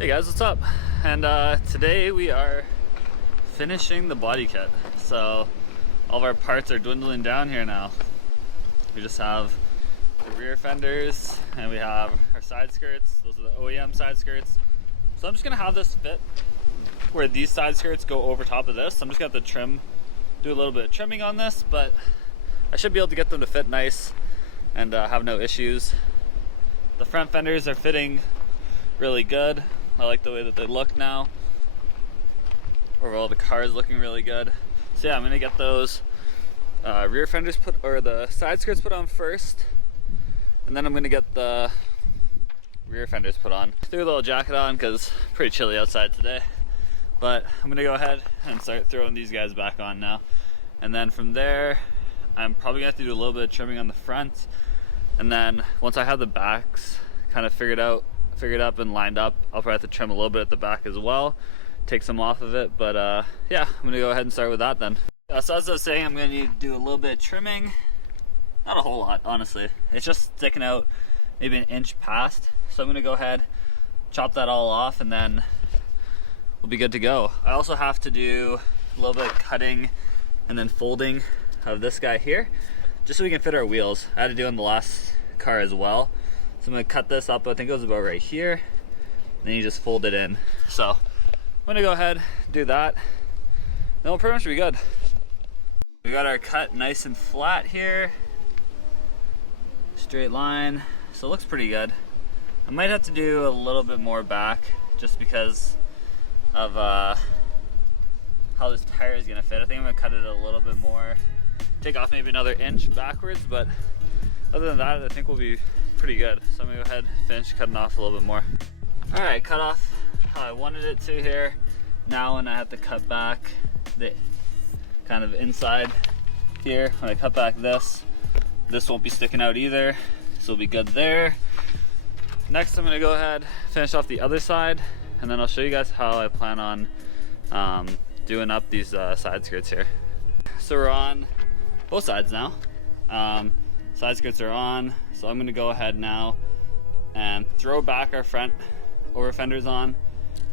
Hey guys, what's up? And today we are finishing the body kit. So all of our parts are dwindling down here now. We just have the rear fenders and we have our side skirts. Those are the OEM side skirts. So I'm just gonna have this fit where these side skirts go over top of this. I'm just gonna have to do a little bit of trimming on this, but I should be able to get them to fit nice and have no issues. The front fenders are fitting really good. I like the way that they look now. Overall, the car is looking really good. So yeah, I'm gonna get those rear fenders the side skirts put on first, and then I'm gonna get the rear fenders put on. Threw a little jacket on because it's pretty chilly outside today, but I'm gonna go ahead and start throwing these guys back on now. And then from there, I'm probably gonna have to do a little bit of trimming on the front, and then once I have the backs kind of figured up and lined up, I'll probably have to trim a little bit at the back as well, take some off of it. But yeah, I'm gonna go ahead and start with that then. So as I was saying, I'm gonna need to do a little bit of trimming. Not a whole lot, honestly. It's just sticking out maybe an inch past. So I'm gonna go ahead, chop that all off, and then we'll be good to go. I also have to do a little bit of cutting and then folding of this guy here, just so we can fit our wheels. I had to do in the last car as well. So I'm gonna cut this up, I think it was about right here. Then you just fold it in. So I'm gonna go ahead, do that. Then we'll pretty much be good. We got our cut nice and flat here. Straight line, so it looks pretty good. I might have to do a little bit more back just because of how this tire is gonna fit. I think I'm gonna cut it a little bit more. Take off maybe another inch backwards, but other than that, I think we'll be pretty good. So I'm gonna go ahead and finish cutting off a little bit more. All right, cut off how I wanted it to here. Now when I have to cut back the kind of inside here, when I cut back this won't be sticking out either. So it'll be good there. Next, I'm gonna go ahead, finish off the other side, and then I'll show you guys how I plan on doing up these side skirts here. So we're on both sides now. Side skirts are on, so I'm gonna go ahead now and throw back our front over fenders on,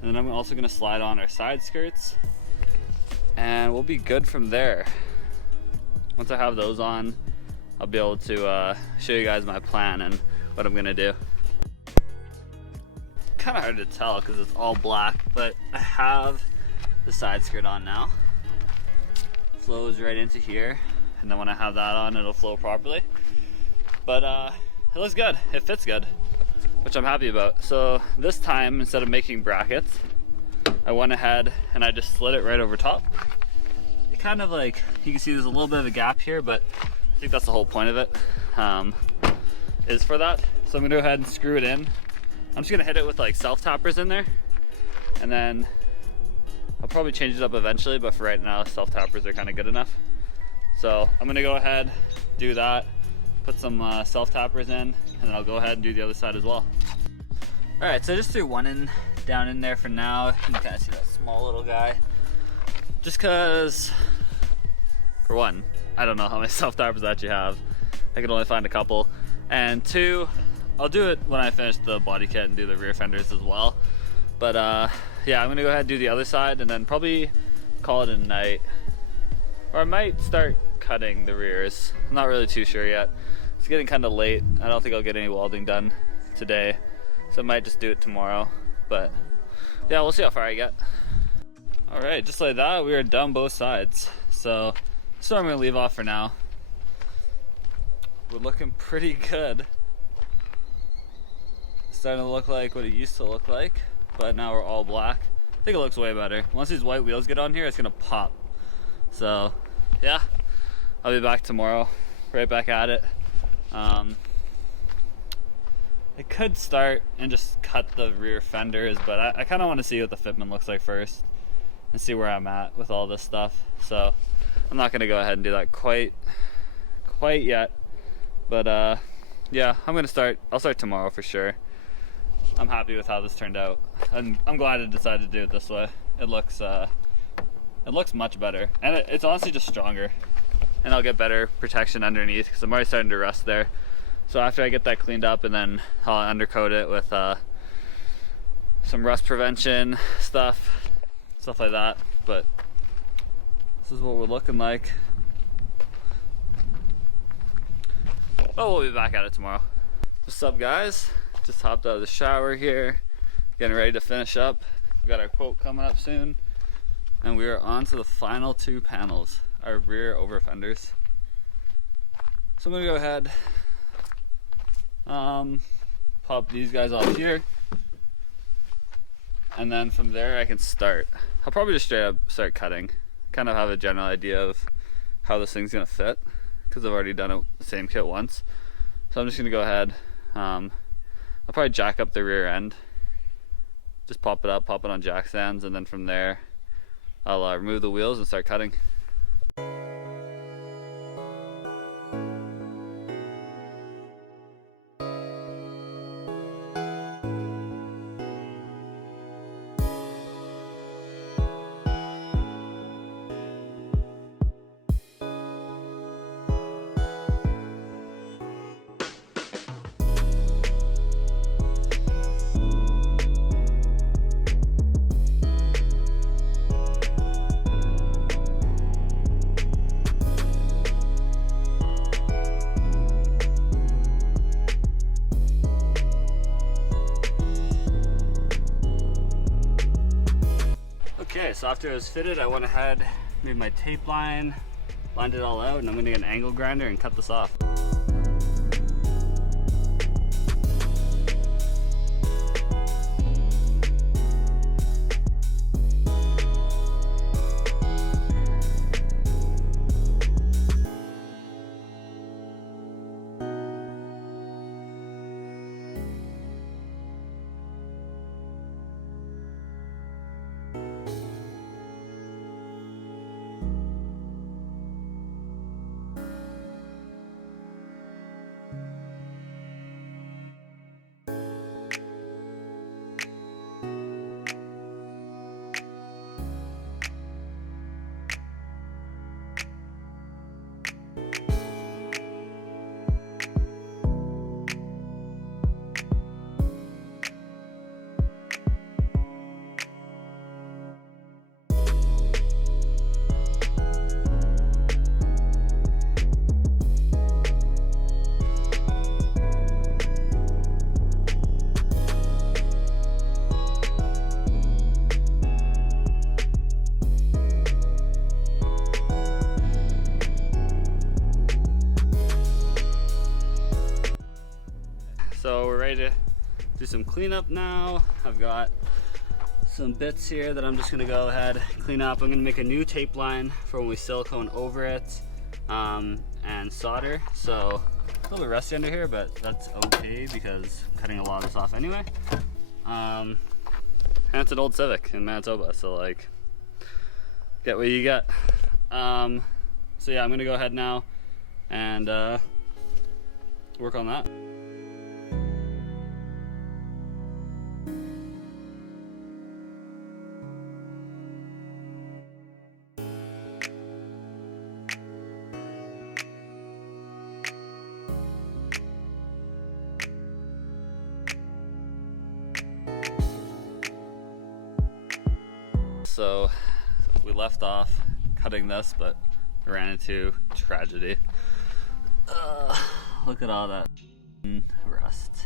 and then I'm also gonna slide on our side skirts, and we'll be good from there. Once I have those on, I'll be able to show you guys my plan and what I'm gonna do. Kind of hard to tell because it's all black, but I have the side skirt on now. Flows right into here, and then when I have that on, it'll flow properly. But it looks good, it fits good, which I'm happy about. So this time, instead of making brackets, I went ahead and I just slid it right over top. It kind of like, you can see there's a little bit of a gap here, but I think that's the whole point of it, is for that. So I'm gonna go ahead and screw it in. I'm just gonna hit it with like self-tappers in there, and then I'll probably change it up eventually, but for right now, self-tappers are kind of good enough. So I'm gonna go ahead, do that, put some self-tappers in, and then I'll go ahead and do the other side as well. All right, so I just threw one down in there for now. You can kind of see that small little guy. Just cause, for one, I don't know how many self-tappers I actually have. I could only find a couple. And two, I'll do it when I finish the body kit and do the rear fenders as well. But yeah, I'm gonna go ahead and do the other side and then probably call it a night. Or I might start cutting the rears. I'm not really too sure yet. It's getting kind of late. I don't think I'll get any welding done today, so I might just do it tomorrow. But yeah, we'll see how far I get. All right, just like that, we are done both sides. So this is what I'm gonna leave off for now. We're looking pretty good. It's starting to look like what it used to look like, but now we're all black. I think it looks way better. Once these white wheels get on here, it's gonna pop. So yeah, I'll be back tomorrow, right back at it. I could start and just cut the rear fenders, but I kind of want to see what the fitment looks like first and see where I'm at with all this stuff. So I'm not gonna go ahead and do that quite yet, but yeah, I'll start tomorrow for sure. I'm happy with how this turned out, and I'm glad I decided to do it this way. It looks much better, and it's honestly just stronger, and I'll get better protection underneath because I'm already starting to rust there. So after I get that cleaned up, and then I'll undercoat it with some rust prevention stuff like that. But this is what we're looking like. Oh, we'll be back at it tomorrow. What's up, guys? Just hopped out of the shower here, getting ready to finish up. We got our quote coming up soon, and we are on to the final 2 panels, our rear over fenders. So I'm gonna go ahead, pop these guys off here, and then from there I can start. I'll probably just straight up start cutting. Kind of have a general idea of how this thing's gonna fit, because I've already done the same kit once. So I'm just gonna go ahead, I'll probably jack up the rear end, just pop it on jack stands, and then from there I'll remove the wheels and start cutting. Okay, so after it was fitted, I went ahead, made my tape line, lined it all out, and I'm gonna get an angle grinder and cut this off. So we're ready to do some cleanup now. I've got some bits here that I'm just gonna go ahead and clean up. I'm gonna make a new tape line for when we silicone over it and solder. So a little bit rusty under here, but that's okay because I'm cutting a lot of this off anyway. And it's an old Civic in Manitoba, so like, get what you get. So yeah, I'm gonna go ahead now and work on that. So we left off cutting this, but ran into tragedy. Look at all that rust.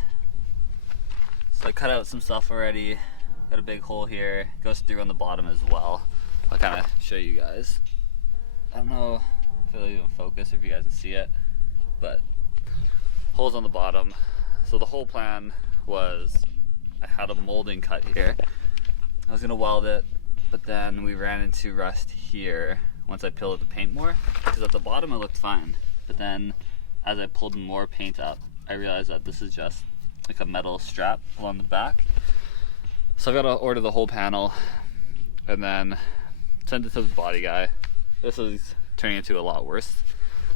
So I cut out some stuff already. Got a big hole here. Goes through on the bottom as well. I'll kind of show you guys. I don't know if it'll even focus, if you guys can see it, but holes on the bottom. So the whole plan was I had a molding cut here. I was gonna weld it, but then we ran into rust here once I peeled the paint more, because at the bottom it looked fine. But then as I pulled more paint up, I realized that this is just like a metal strap along the back. So I've got to order the whole panel and then send it to the body guy. This is turning into a lot worse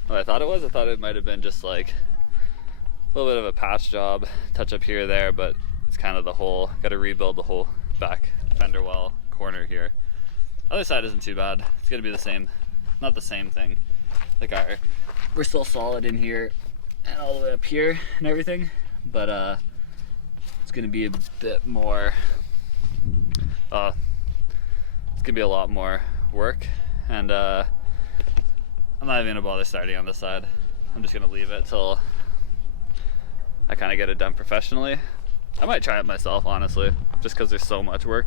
than I thought it was. I thought it might have been just like a little bit of a patch job, touch up here or there, but it's kind of the whole, got to rebuild the whole back fender well corner here. Other side isn't too bad. It's gonna be the same, not the same thing. Like we're still solid in here and all the way up here and everything, but it's gonna be a bit more it's gonna be a lot more work, and I'm not even gonna bother starting on this side. I'm just gonna leave it till I kind of get it done professionally. I might try it myself, honestly, just because there's so much work.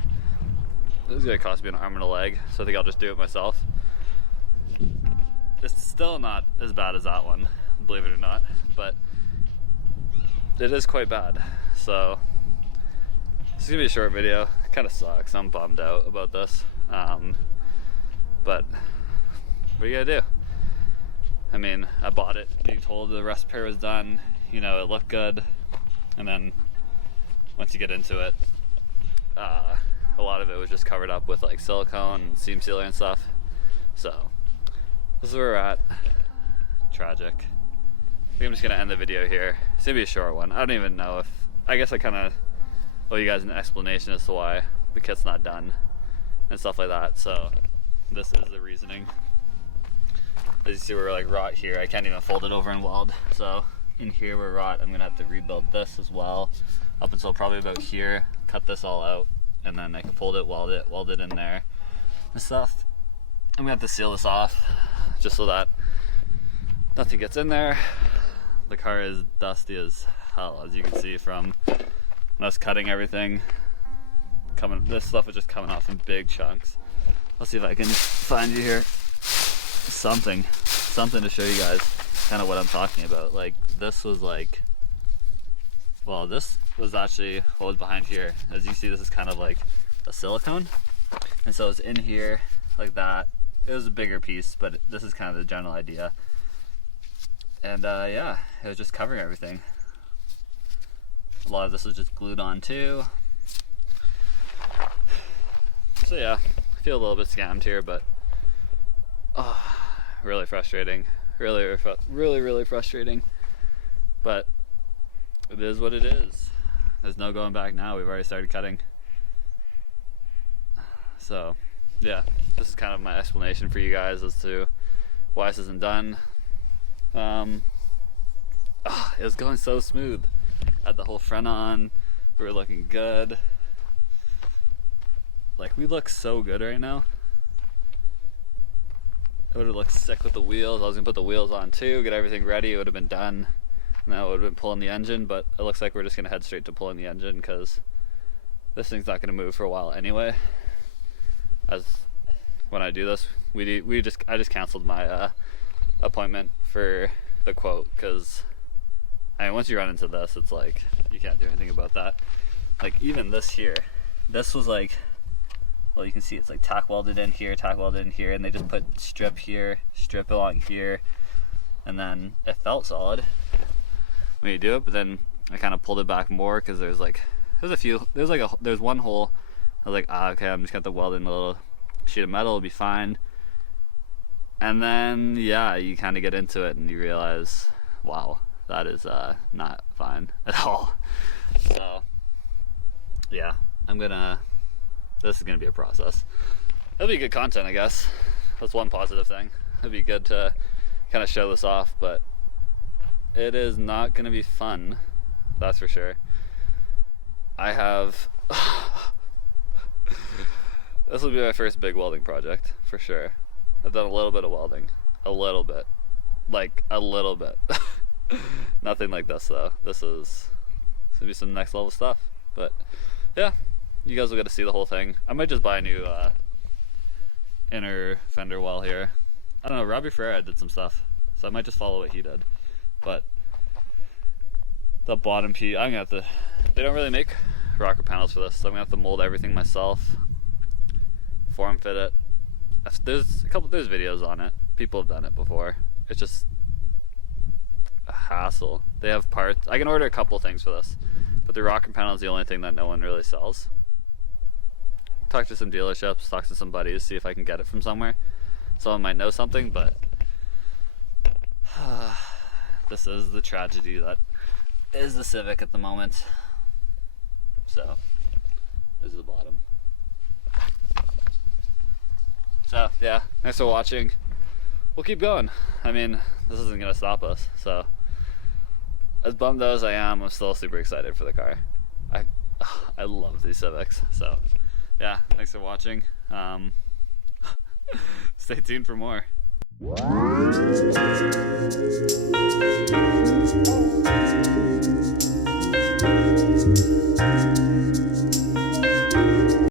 This is gonna cost me an arm and a leg, so I think I'll just do it myself. It's still not as bad as that one, believe it or not, but it is quite bad. So this is gonna be a short video. It kind of sucks. I'm bummed out about this, but what are you gonna do? I mean, I bought it being told the rest repair was done. You know, it looked good, and then once you get into it, a lot of it was just covered up with like silicone and seam sealer and stuff. So this is where we're at. Tragic. I think I'm just gonna end the video here. It's gonna be a short one. I don't even know if, I guess I kind of owe you guys an explanation as to why the kit's not done and stuff like that. So this is the reasoning. As you see, we're like rot here. I can't even fold it over and weld. So in here we're rot. I'm gonna have to rebuild this as well, up until probably about here. Cut this all out, and then I can fold it, weld it in there and stuff. I'm gonna have to seal this off, just so that nothing gets in there. The car is dusty as hell, as you can see from us cutting everything. This stuff is just coming off in big chunks. Let's see if I can find you here something to show you guys kind of what I'm talking about. Like, this was like, well, this was actually what was behind here. As you see, this is kind of like a silicone, and so it's in here like that. It was a bigger piece, but this is kind of the general idea. And yeah, it was just covering everything. A lot of this was just glued on too. So yeah, I feel a little bit scammed here, but really frustrating. Really frustrating. But it is what it is. There's no going back now. We've already started cutting. So yeah, this is kind of my explanation for you guys as to why this isn't done. It was going so smooth. I had the whole front on. We were looking good. Like, we look so good right now. It would have looked sick with the wheels. I was gonna put the wheels on too, get everything ready. It would have been done, and that would have been pulling the engine. But it looks like we're just gonna head straight to pulling the engine, because this thing's not gonna move for a while anyway. As when I do this, I just canceled my appointment for the quote, because I mean, once you run into this, it's like you can't do anything about that. Like, even this here, this was like, well, you can see it's like tack welded in here, and they just put strip here, strip along here, and then it felt solid when you do it. But then I kind of pulled it back more, because there's one hole. I was like, okay, I'm just gonna have to weld in a little sheet of metal, it'll be fine. And then yeah, you kind of get into it and you realize, wow, that is not fine at all. So yeah, this is gonna be a process. It'll be good content, I guess. That's one positive thing. It'd be good to kind of show this off, but it is not gonna be fun, that's for sure. I have this will be my first big welding project for sure. I've done a little bit of welding, like a little bit. Nothing like this though. This is gonna be some next level stuff. But yeah, you guys will get to see the whole thing. I might just buy a new inner fender well here. I don't know, Robbie Ferreira did some stuff, so I might just follow what he did. But the bottom piece, I'm gonna have to, they don't really make rocker panels for this, so I'm gonna have to mold everything myself, form fit it. There's videos on it. People have done it before. It's just a hassle. They have parts. I can order a couple things for this, but the rocker panel is the only thing that no one really sells. Talk to some dealerships, talk to some buddies, see if I can get it from somewhere. Someone might know something, but this is the tragedy that is the Civic at the moment. So this is the bottom. So yeah, thanks for watching. We'll keep going. I mean, this isn't gonna stop us. So as bummed as I am, I'm still super excited for the car. I love these Civics. So yeah, thanks for watching. Stay tuned for more.